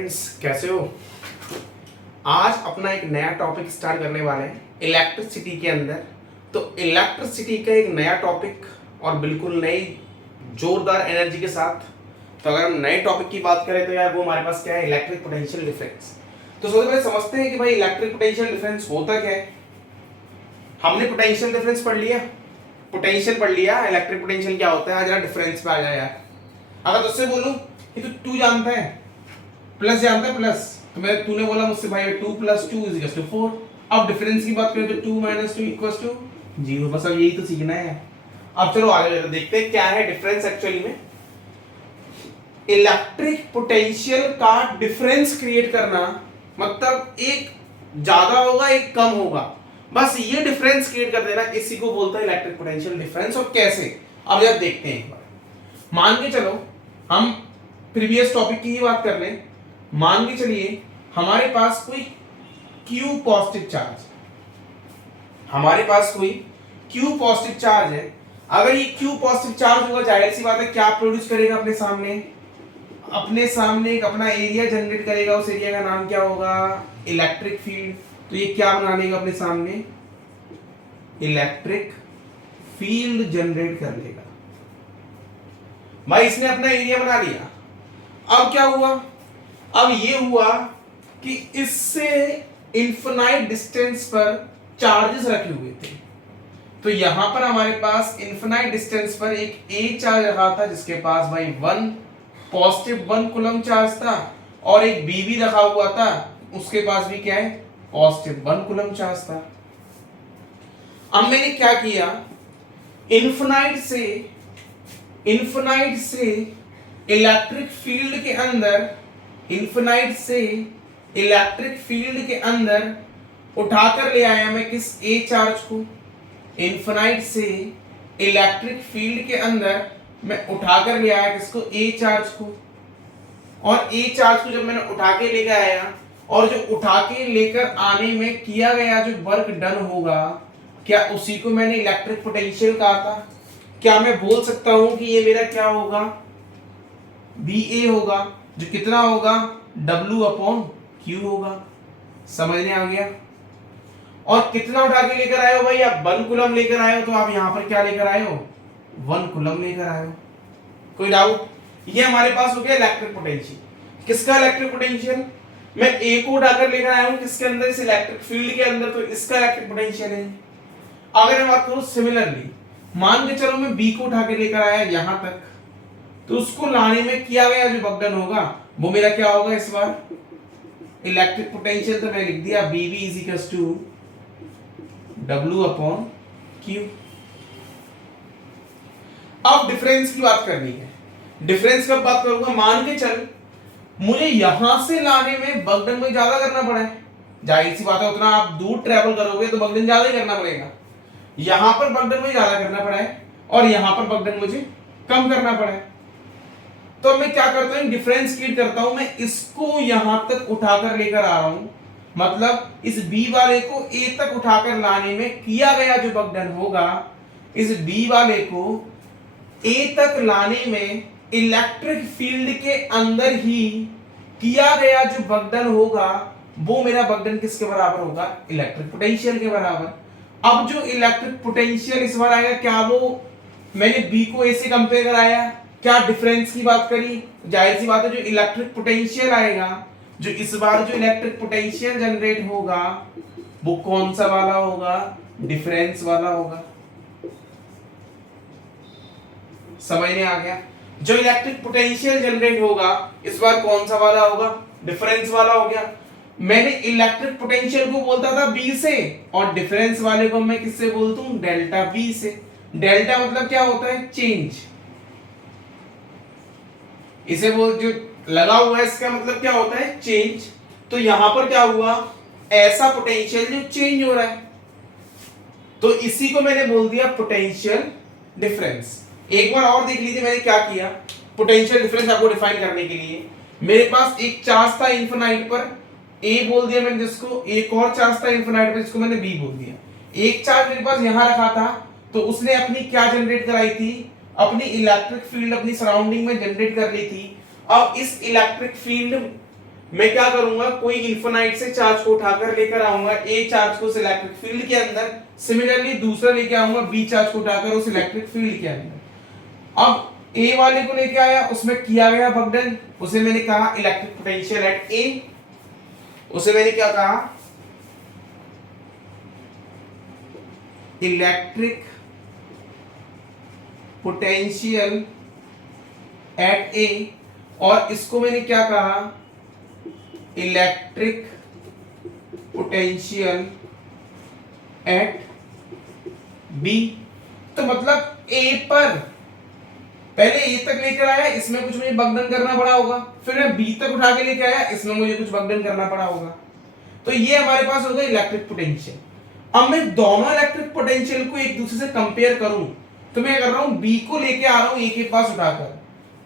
Friends, कैसे हो? आज अपना एक नया टॉपिक स्टार्ट करने वाले हैं इलेक्ट्रिसिटी के अंदर। तो इलेक्ट्रिसिटी का एक नया टॉपिक और बिल्कुल नई जोरदार एनर्जी के साथ। तो अगर हम नए टॉपिक की बात करें तो यार वो हमारे पास क्या है, इलेक्ट्रिक पोटेंशियल डिफरेंस। तो सबसे पहले समझते हैं कि भाई इलेक्ट्रिक पोटेंशियल डिफरेंस होता क्या है। हमने पोटेंशियल डिफरेंस पढ़ लिया, पोटेंशियल पढ़ लिया, इलेक्ट्रिक पोटेंशियल क्या होता है। आज यार डिफरेंस पे आ जाए यार। अगर तुझसे बोलूं कि तू जानता है, प्लस जानता है, प्लस तो मैं तूने बोला मुझसे भाई 2 + 2 = 4। अब डिफरेंस की बात करें तो 2 - 2 = 0। बस अब यही तो सीखना है। अब चलो आगे देखते हैं क्या है डिफरेंस एक्चुअली में। इलेक्ट्रिक पोटेंशियल का डिफरेंस क्रिएट करना मतलब एक ज्यादा होगा एक कम होगा, बस ये डिफरेंस क्रिएट कर देना, इसी को बोलते हैं इलेक्ट्रिक पोटेंशियल डिफरेंस। और कैसे, अब जब देखते हैं एक बार। मान के चलो हम प्रीवियस टॉपिक की ही बात कर लें। मान के चलिए हमारे पास कोई Q पॉजिटिव चार्ज, हमारे पास कोई Q पॉजिटिव चार्ज है। अगर ये Q पॉजिटिव चार्ज होगा, जाहिर सी बात है क्या प्रोड्यूस करेगा अपने सामने एक अपना एरिया जनरेट करेगा। उस एरिया का नाम क्या होगा, इलेक्ट्रिक फील्ड। तो ये क्या बना लेगा अपने सामने, इलेक्ट्रिक फील्ड जनरेट कर लेगा। भाई इसने अपना एरिया बना लिया। अब क्या हुआ, अब ये हुआ कि इससे इनफिनाइट डिस्टेंस पर चार्जेस रखे हुए थे। तो यहां पर हमारे पास इनफिनाइट डिस्टेंस पर एक A चार्ज रखा था जिसके पास भाई 1 पॉजिटिव 1 कूलम चार्ज था, और एक B भी रखा हुआ था, उसके पास भी क्या है, पॉजिटिव 1 कूलम चार्ज था। अब मैंने क्या किया, इनफिनाइट से इलेक्ट्रिक फील्ड के अंदर, इनफिनाइट से इलेक्ट्रिक फील्ड के अंदर उठाकर ले आया मैं किस, A चार्ज को। इनफिनाइट से इलेक्ट्रिक फील्ड के अंदर मैं उठाकर ले आया किसको, A चार्ज को। और A चार्ज को जब मैंने उठा के लेकर आया, और जो उठा के लेकर आने में किया गया जो वर्क डन होगा, क्या उसी को मैंने इलेक्ट्रिक पोटेंशियल कहा था। क्या मैं बोल सकता हूं कि ये मेरा क्या होगा, BA होगा, जो कितना होगा, W/Q होगा। समझने आ गया। और कितना उठा के लेकर आए हो भाई, आप 1 कूलम लेकर आए हो, तो आप यहां पर क्या लेकर आए हो, 1 कूलम लेकर आए हो। कोई डाउट? ये हमारे पास हो गया इलेक्ट्रिक पोटेंशियल। किसका इलेक्ट्रिक पोटेंशियल, मैं A को उठाकर लेकर आया हूं किसके अंदर, इस इलेक्ट्रिक फील्ड के अंदर, तो इसका इलेक्ट्रिक पोटेंशियल है। अगर मैं बात करूं सिमिलरली, मान के चलो मैं B को उठा के लेकर आया यहां तक, तो उसको लाने में किया गया जो वर्क डन होगा वो मेरा क्या होगा इस बार, इलेक्ट्रिक पोटेंशियल। तो मैं लिख दिया BB = W/Q। अब डिफरेंस की बात करनी है। डिफरेंस कब बात करूंगा, मान के चल मुझे यहां से लाने में वर्क डन मुझे ज्यादा करना पड़ा है। जाहिर सी बात है उतना आप दूर ट्रेवल करोगे तो वर्क डन ज्यादा ही करना पड़ेगा। यहां पर वर्क डन मुझे ज्यादा करना पड़ा है और यहां पर वर्क डन मुझे कम करना पड़ा है। तो मैं क्या करता हूं, डिफरेंस क्रिएट करता हूं। मैं इसको यहां तक उठाकर लेकर आ रहा हूं, मतलब इस B वाले को A तक उठाकर लाने में किया गया जो वर्क डन होगा, इस B वाले को A तक लाने में इलेक्ट्रिक फील्ड के अंदर ही किया गया जो वर्क डन होगा, वो मेरा वर्क डन किसके बराबर होगा, इलेक्ट्रिक पोटेंशियल के बराबर। अब जो इलेक्ट्रिक पोटेंशियल इस बार आएगा, क्या वो मैंने B को A से कंपेयर कराया, क्या डिफरेंस की बात करी, जाहिर सी बात है जो इलेक्ट्रिक पोटेंशियल आएगा, जो इस बार जो इलेक्ट्रिक पोटेंशियल जनरेट होगा वो कौन सा वाला होगा, डिफरेंस वाला होगा। समझ में आ गया, जो इलेक्ट्रिक पोटेंशियल जनरेट होगा इस बार कौन सा वाला होगा, डिफरेंस वाला हो गया। मैंने इलेक्ट्रिक पोटेंशियल को बोलता था B से, और डिफरेंस वाले को मैं किससे बोलता हूं, डेल्टा V से। डेल्टा मतलब क्या होता है, चेंज। इसे वो जो लगा हुआ है इसका मतलब क्या होता है, चेंज। तो यहां पर क्या हुआ, ऐसा पोटेंशियल जो चेंज हो रहा है, तो इसी को मैंने बोल दिया पोटेंशियल डिफरेंस। एक बार और देख लीजिए मैंने क्या किया, पोटेंशियल डिफरेंस आपको डिफाइन करने के लिए मेरे पास एक चार्ज था इनफिनाइट पर, A बोल दिया मैंने जिसको, एक और चार्ज था इनफिनाइट पर जिसको मैंने B बोल दिया। एक चार्ज मेरे पास यहां रखा था, तो उसने अपनी क्या जनरेट कराई थी, अपनी इलेक्ट्रिक फील्ड अपनी सराउंडिंग में जनरेट कर ली थी। अब इस इलेक्ट्रिक फील्ड मैं क्या करूंगा, कोई इन्फिनाइट से चार्ज को उठाकर लेकर आऊंगा ए चार्ज को उस इलेक्ट्रिक फील्ड के अंदर, सिमिलरली दूसरा लेके आऊंगा बी चार्ज को उठाकर उस इलेक्ट्रिक फील्ड के अंदर। अब ए वाले को लेके आया, उसमें किया गया बगडन, उसे मैंने कहा इलेक्ट्रिक पोटेंशियल एट ए, उसे मैंने क्या कहा, इलेक्ट्रिक पोटेंशियल एट ए, और इसको मैंने क्या कहा, इलेक्ट्रिक पोटेंशियल एट बी। तो मतलब ए पर पहले ए तक लेकर आया, इसमें कुछ मुझे बगडन करना पड़ा होगा, फिर मैं बी तक उठा के लेके आया, इसमें मुझे कुछ बगडन करना पड़ा होगा। तो ये हमारे पास होगा इलेक्ट्रिक पोटेंशियल। अब मैं दोनों इलेक्ट्रिक पोटेंशियल को एक दूसरे से कंपेयर करूं, तो मैं कर रहा हूं बी को लेके आ रहा हूं ए के पास उठाकर।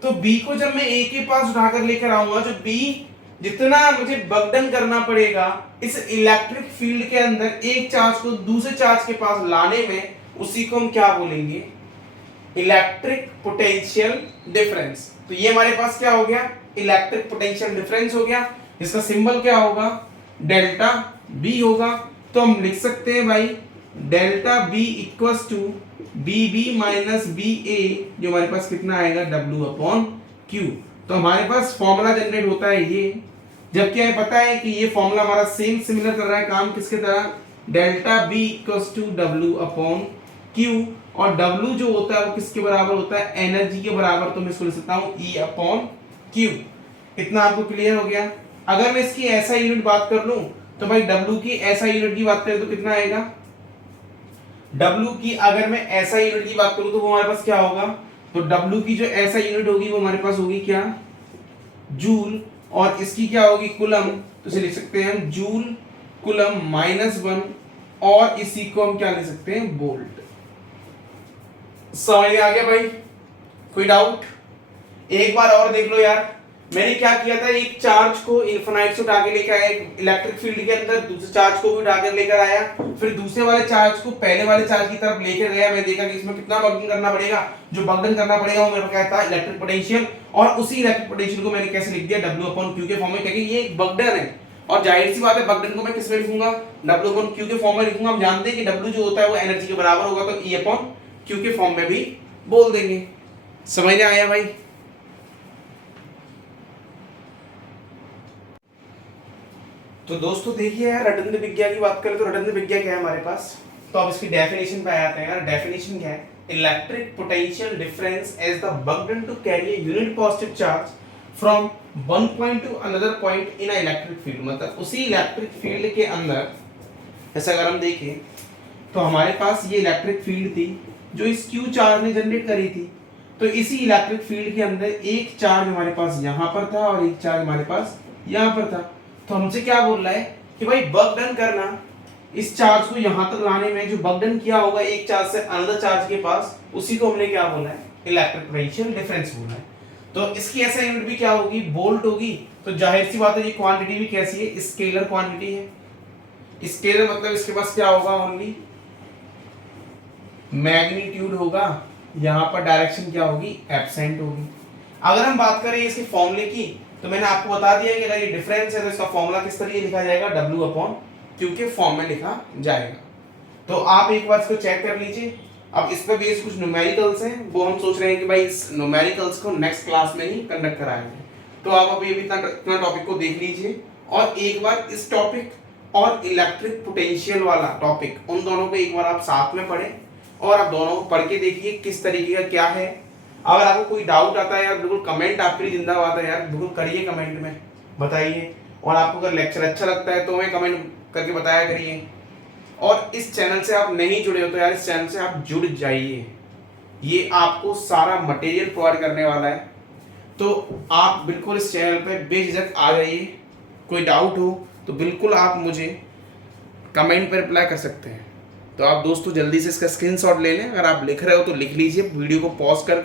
तो बी को जब मैं ए के पास उठाकर लेकर आऊंगा, जो बी जितना मुझे बगडन करना पड़ेगा इस इलेक्ट्रिक फील्ड के अंदर एक चार्ज को दूसरे चार्ज के पास लाने में, उसी को हम क्या बोलेंगे, इलेक्ट्रिक पोटेंशियल डिफरेंस। तो ये हमारे पास क्या हो गया, इलेक्ट्रिक पोटेंशियल डिफरेंस हो गया। इसका सिंबल क्या होगा, डेल्टा बी होगा। तो हम लिख सकते हैं भाई delta B equals to B B minus B A, जो हमारे पास कितना आएगा, डब्ल्यू अपॉन क्यू। तो हमारे पास फॉर्मूला जनरेट होता है ये, जबकि हमें पता है कि ये फॉर्मूला हमारा सेम सिमिलर कर रहा है काम किसके तरह, delta B equals to W upon Q, और डब्ल्यू जो होता है वो किसके बराबर होता है, एनर्जी के बराबर। तो मैं इसको लिख सकता हूँ ई अपॉन क्यू। इतना आपको क्लियर हो गया। अगर मैं इसकी ऐसा यूनिट बात कर लूं, तो भाई डब्ल्यू की ऐसा यूनिट की बात करें तो कितना आएगा, डब्ल्यू की अगर मैं ऐसा यूनिट की बात करूं तो वो हमारे पास क्या होगा, तो डब्ल्यू की जो ऐसा यूनिट होगी वो हमारे पास होगी क्या, जूल, और इसकी क्या होगी, कुलम। तो इसे लिख सकते हैं हम जूल कुलम -1, और इसी को हम क्या लिख सकते हैं, वोल्ट। समझ में आ गया भाई, कोई डाउट? एक बार और देख लो यार, मैंने क्या किया था, एक चार्ज को इन्फिनाइट से उठा के लेकर आया इलेक्ट्रिक फील्ड के अंदर, दूसरे चार्ज को भी उठा के लेकर आया, फिर दूसरे वाले चार्ज को पहले वाले चार्ज की तरफ लेकर गया। मैं देखा कि इसमें कितना बगडन करना पड़ेगा, जो बगडन करना पड़ेगा वो मेरे को कहता है इलेक्ट्रिक पोटेंशियल, और उसी इलेक्ट्रिक पोटेंशियल को मैंने कैसे लिख दिया, डब्ल्यू अपॉन क्यू के फॉर्म में, क्योंकि ये एक बगडन है, और जाहिर सी बात है बगडन को मैं किस में लिखूंगा, डब्ल्यू अपॉन क्यू के फॉर्म में लिखूंगा। हम जानते हैं कि डब्ल्यू जो होता है वो एनर्जी के बराबर होगा, तो ई अपॉन क्यू के फॉर्म में भी बोल देंगे। समझ में आया भाई? तो दोस्तों देखिए यार, रटंत विज्ञा की बात करें तो रटंत विज्ञा क्या है हमारे पास, तो अब इसकी डेफिनेशन पे आते हैं यार। डेफिनेशन क्या है, electric potential difference as the burden to carry a unit positive charge from one point to another point in a electric field. मतलब उसी इलेक्ट्रिक फील्ड के अंदर ऐसा अगर हम देखें तो हमारे पास ये इलेक्ट्रिक फील्ड थी जो इस क्यू चार्ज ने जनरेट करी थी। तो इसी इलेक्ट्रिक फील्ड के अंदर एक चार्ज हमारे पास यहाँ पर था और एक चार्ज हमारे पास यहाँ पर था। तो हमसे क्या बोल रहा है कि भाई वर्क डन करना इस चार्ज को यहाँ तक लाने में, जो वर्क डन किया होगा एक चार्ज से अनदर चार्ज के पास, उसी को हमने क्या बोला है, इलेक्ट्रिक पोटेंशियल डिफरेंस बोला है। तो इसकी ऐसा यूनिट भी क्या होगी, वोल्ट होगी। तो जाहिर सी बात है ये क्वांटिटी भी कैसी है, स्केलर क्वांटिटी है। स्केलर मतलब इसके पास क्या होगा, ओनली मैग्नीट्यूड होगा, यहाँ पर डायरेक्शन क्या होगी, एब्सेंट होगी। अगर हम बात करें इसके फॉर्मूले की, तो मैंने आपको बता दिया कि अगर ये डिफरेंस है तो इसका फॉर्मूला किस तरीके लिखा जाएगा, W अपॉन Q के फॉर्म में लिखा जाएगा। तो आप एक बार इसको चेक कर लीजिए। अब इस पर बेस कुछ न्यूमेरिकल्स हैं, वो हम सोच रहे हैं कि भाई इस न्यूमेरिकल्स को नेक्स्ट क्लास में ही कंडक्ट कराएंगे। तो आप अभी इतना टॉपिक को देख लीजिए, और एक बार इस टॉपिक और इलेक्ट्रिक पोटेंशियल वाला टॉपिक, उन दोनों को एक बार आप साथ में पढ़ें, और आप दोनों को पढ़ के देखिए किस तरीके का क्या है। अगर आपको कोई डाउट आता है यार, बिल्कुल कमेंट आपके लिए जिंदाबाद है यार, बिल्कुल करिए, कमेंट में बताइए। और आपको अगर लेक्चर अच्छा लगता है तो हमें कमेंट करके बताया करिए। और इस चैनल से आप नहीं जुड़े हो तो यार इस चैनल से आप जुड़ जाइए, ये आपको सारा मटेरियल प्रोवाइड करने वाला है। तो आप बिल्कुल इस चैनल पे बेझिझक आ जाइए। कोई डाउट हो तो बिल्कुल आप मुझे कमेंट पर रिप्लाई कर सकते हैं। तो आप दोस्तों जल्दी से इसका स्क्रीनशॉट ले लें, अगर आप लिख रहे हो तो लिख लीजिए, वीडियो को पॉज कर